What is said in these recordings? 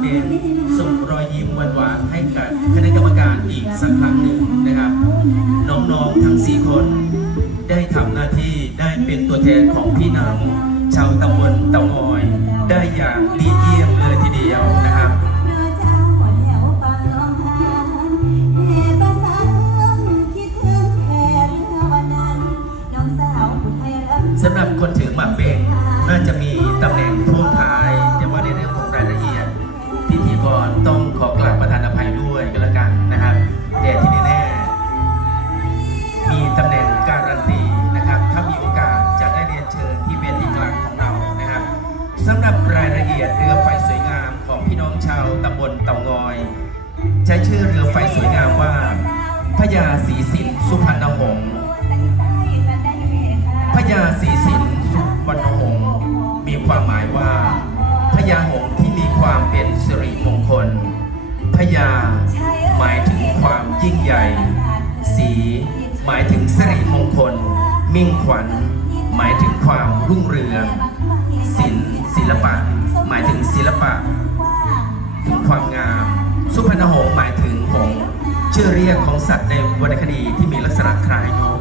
เป็นส่งรอยยิ้มหวานๆให้กับคณะกรรมการอีกสักครั้งหนึ่งนะครับ น้องๆทั้ง4คน ได้ทำหน้าที่ได้เป็นตัวแทนของพี่น้องชาวตำบลเตางอย ได้อย่างดีเยี่ยมเลยทีเดียวนะครับสำหรับคนถือหมากเบงน่าจะมีตำแหน่งพ่ รต้องขอกราบประธานอภัยด้วยกันละกันนะครับแต่ที่แน่ๆมีตำแหน่งการันตีนะครับ ถ้ามีโอกาสจะได้เรียนเชิญที่เวทีกลางของเรานะครับสำหรับรายละเอียดเรือไฟสวยงามของพี่น้องชาวตำบลเต่างอย ใช้ชื่อเรือไฟสวยงามว่าพญาศรีสินสุพรรณหงษ์ ยิ่งใหญ่ สี หมายถึงสิริมงคล มิ่งขวัญ หมายถึงความรุ่งเรืองศิลศิลปะ หมายถึงศิลปะ ถึงความงาม สุพรรณหงส์หมายถึงหงส์ชื่อเรียกของสัตว์ในวรรณคดีที่มีลักษณะคล้ายนก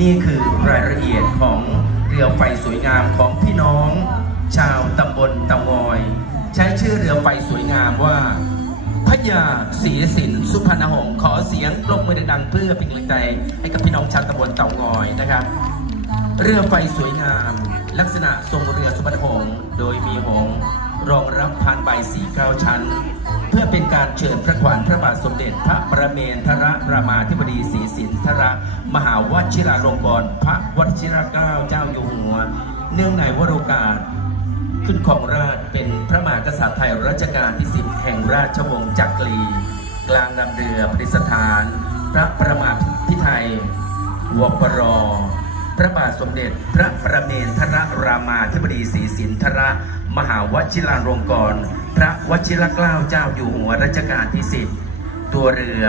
นี่คือรายละเอียดของเรือไฟสวยงามของพี่น้อง ชาวตำบลเตางอย ใช้ชื่อเรือไฟสวยงามว่า พญาศรีสินสุพรรณหงษ์ขอเสียงปรบมือดังๆเพื่อเป็นกำลังใจให้กับพี่น้องชาวตำบลเต่างอยนะครับ เรือไฟสวยงาม ลักษณะทรงเรือสุพรรณหงษ์โดยมีหงส์รองรับพานใบสีเก้าชั้น เพื่อเป็นการเชิญพระขวัญพระบาทสมเด็จพระประเมนทรรามาธิบดีศรีสินทรมหาวชิราลงกรณพระวชิรเกล้าเจ้าอยู่หัว เนื่องในวโรกาส ขึ้นของราชเป็นพระมหากษัตริย์ไทยรัชกาลที่10แห่งราชวงศ์จักรี กลางนำเรือประดิษฐาน พระประมาพิไทยวปรพระบาทสมเด็จพระประเมนทรรามาธิบดีศรีสินทรมหาวชิราลงกรณพระวชิรเกล้าเจ้าอยู่หัวรัชกาลที่10ตัวเรือ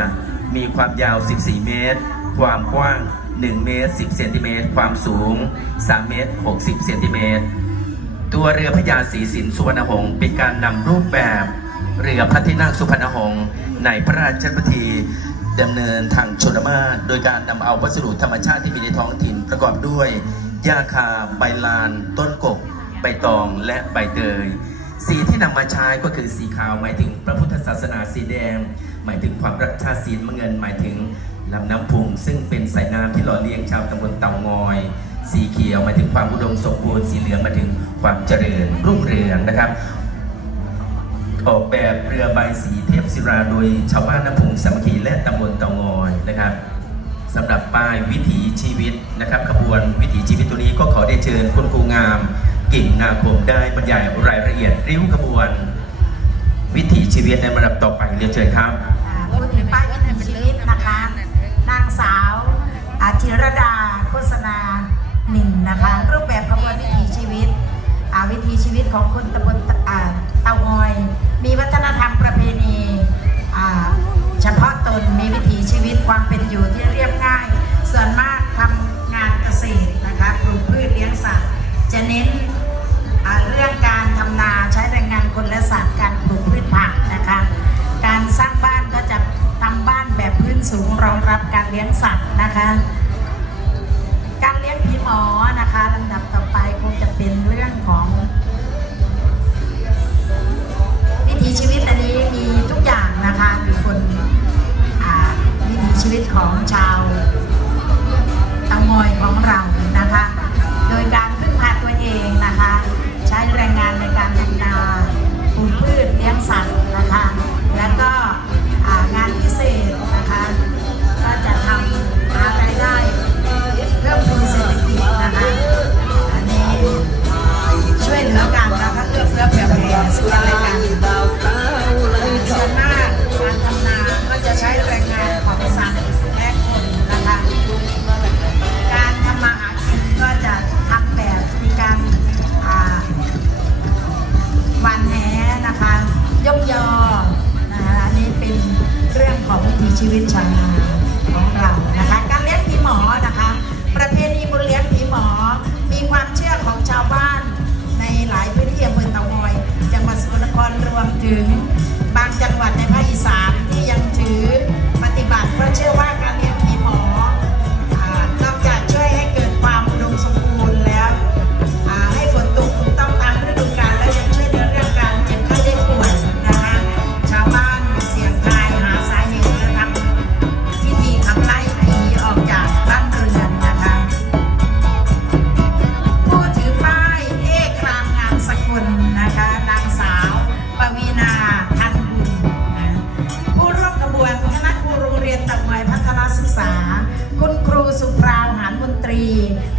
มีความยาว 14 เมตร ความกว้าง 1 เมตร 10 เซนติเมตร ความสูง 3 เมตร 60 เซนติเมตร ตัวเรือพญาศรีสินสุวรรณหงษ์เป็นการนำรูปแบบเรือพระที่นั่งสุพรรณหงษ์ในพระราชพิธีดำเนินทางชนมาศโดยการนำเอาวัสดุธรรมชาติที่มีในท้องถิ่นประกอบด้วยหญ้าคาใบลาน ต้นกก ใบตองและใบเตย สีที่นำมาใช้ก็คือสีขาวหมายถึงพระพุทธศาสนาสีแดง หมายถึงความรักชาติศีลเงินหมายถึงลำน้ำพุงซึ่งเป็นสายน้ำที่หล่อเลี้ยงชาวตำบลเต่างอย สีเขียวมาถึงความอุดมสมบูรณ์สีเหลืองมาถึงความเจริญรุ่งเรืองนะครับ ออกแบบเรือใบสีเทพศิราโดยชาวบ้านน้ำพุงสามัคคีและตำบลเตางอยนะครับสำหรับป้ายวิถีชีวิตนะครับขบวนวิถีชีวิตตัวนี้ก็ขอได้เชิญคุณครูงาม กิ่งนาคมได้บรรยายรายละเอียดริ้วขบวน วิถีชีวิตในระดับต่อไปเรียนเชิญครับอ่าผู้ถือป้ายวิ วิถีชีวิตของคนตำบลตะอ่าเตางอย มีวัฒนธรรมประเพณีอ่าเฉพาะตนมีวิถีชีวิตความเป็น เบางจังหวัดในภาคอีสานที่ยังถือปฏิบัติเพราะเชื่อว่าการเรียน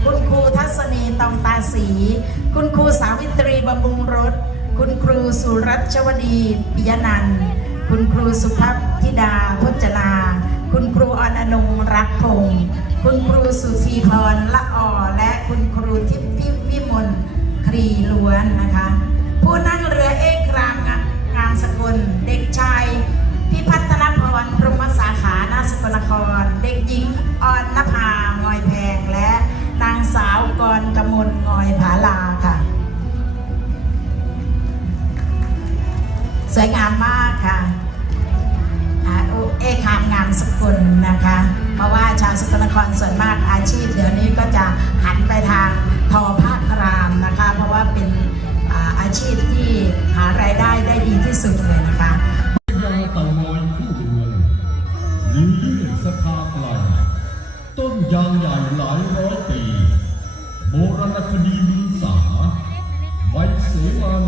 คุณครูทัศนีตองตาสี คุณครูสาวิตรีบำรุงรถ คุณครูสุรัชวดีปิยนันคุณครูสุภธิดาพจนา คุณครูอนันงรักพงศ์คุณครูสุธีพรละอ่อและคุณครูทิพย์วิมลครีล้วนนะคะ ผู้นั่งเรือเอกรากลางสกุลเด็กชายพิพัฒนพรพรมสาขานาสกลนคร เด็กหญิงออนนภางอยแพ กะมลง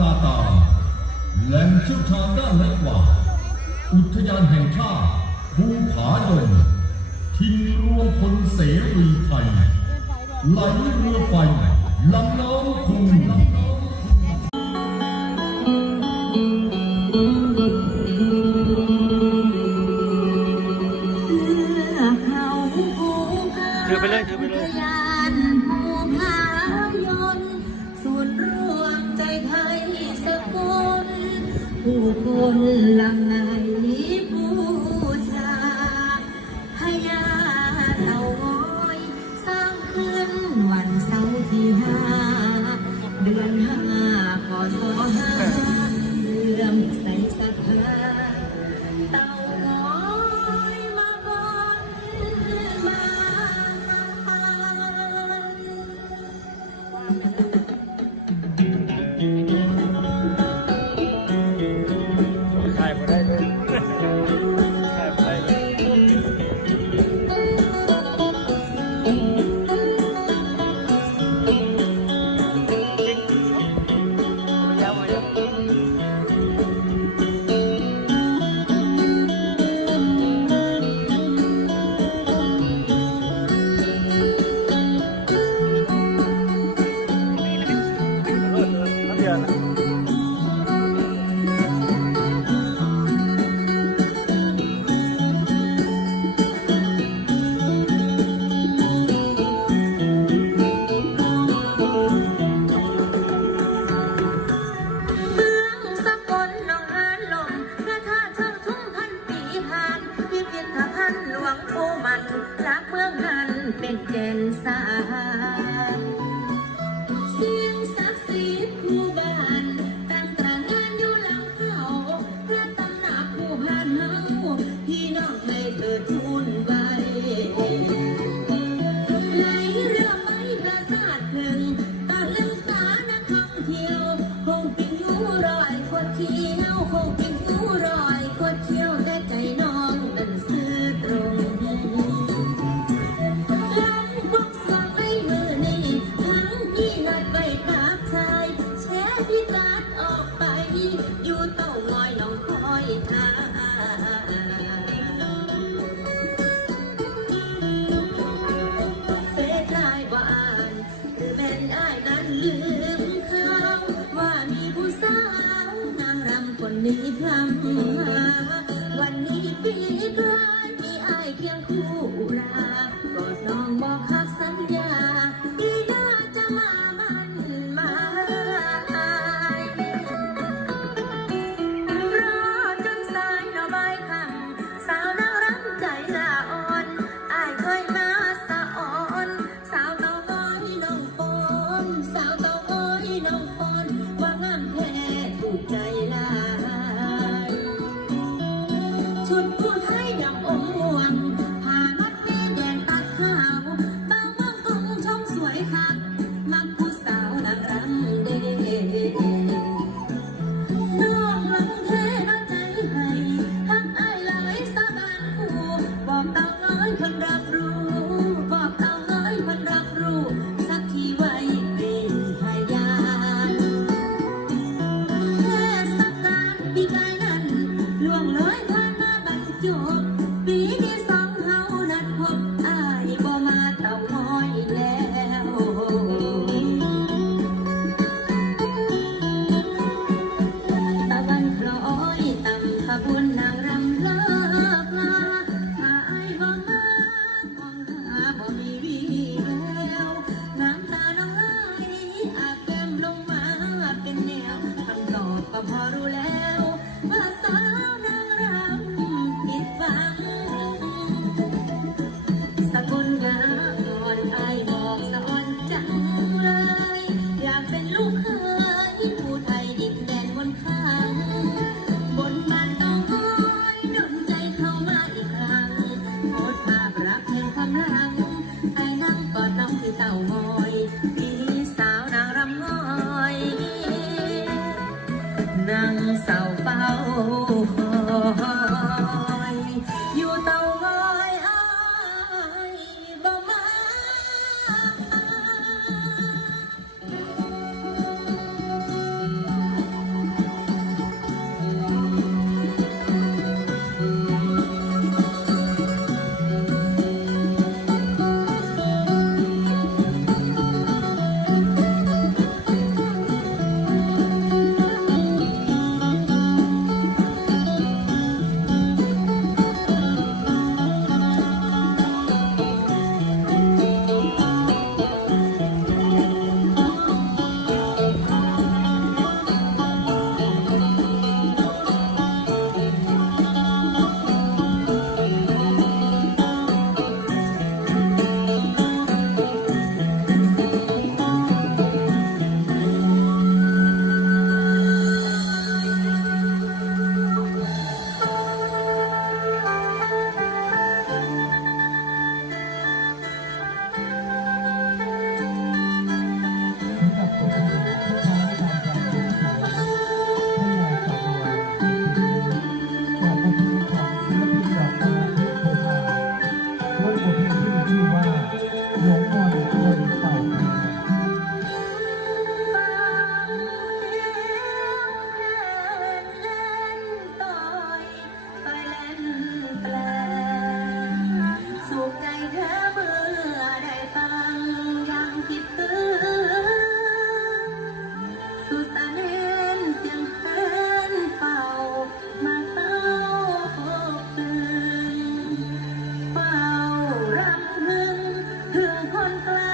าตา แหล่งเชี่ยวชาญด้านไม้กว่าอุทยานแห่งชาติภูผาดงทิ้งรวมพลเสรีไทยไหลเรือไฟลำน้ำคู của con làm ngày นี้พำหาวันนี้ปีกลายมีอายเคียงคู่ราก็ต้องบอกค่ะ to put high. คนกลาง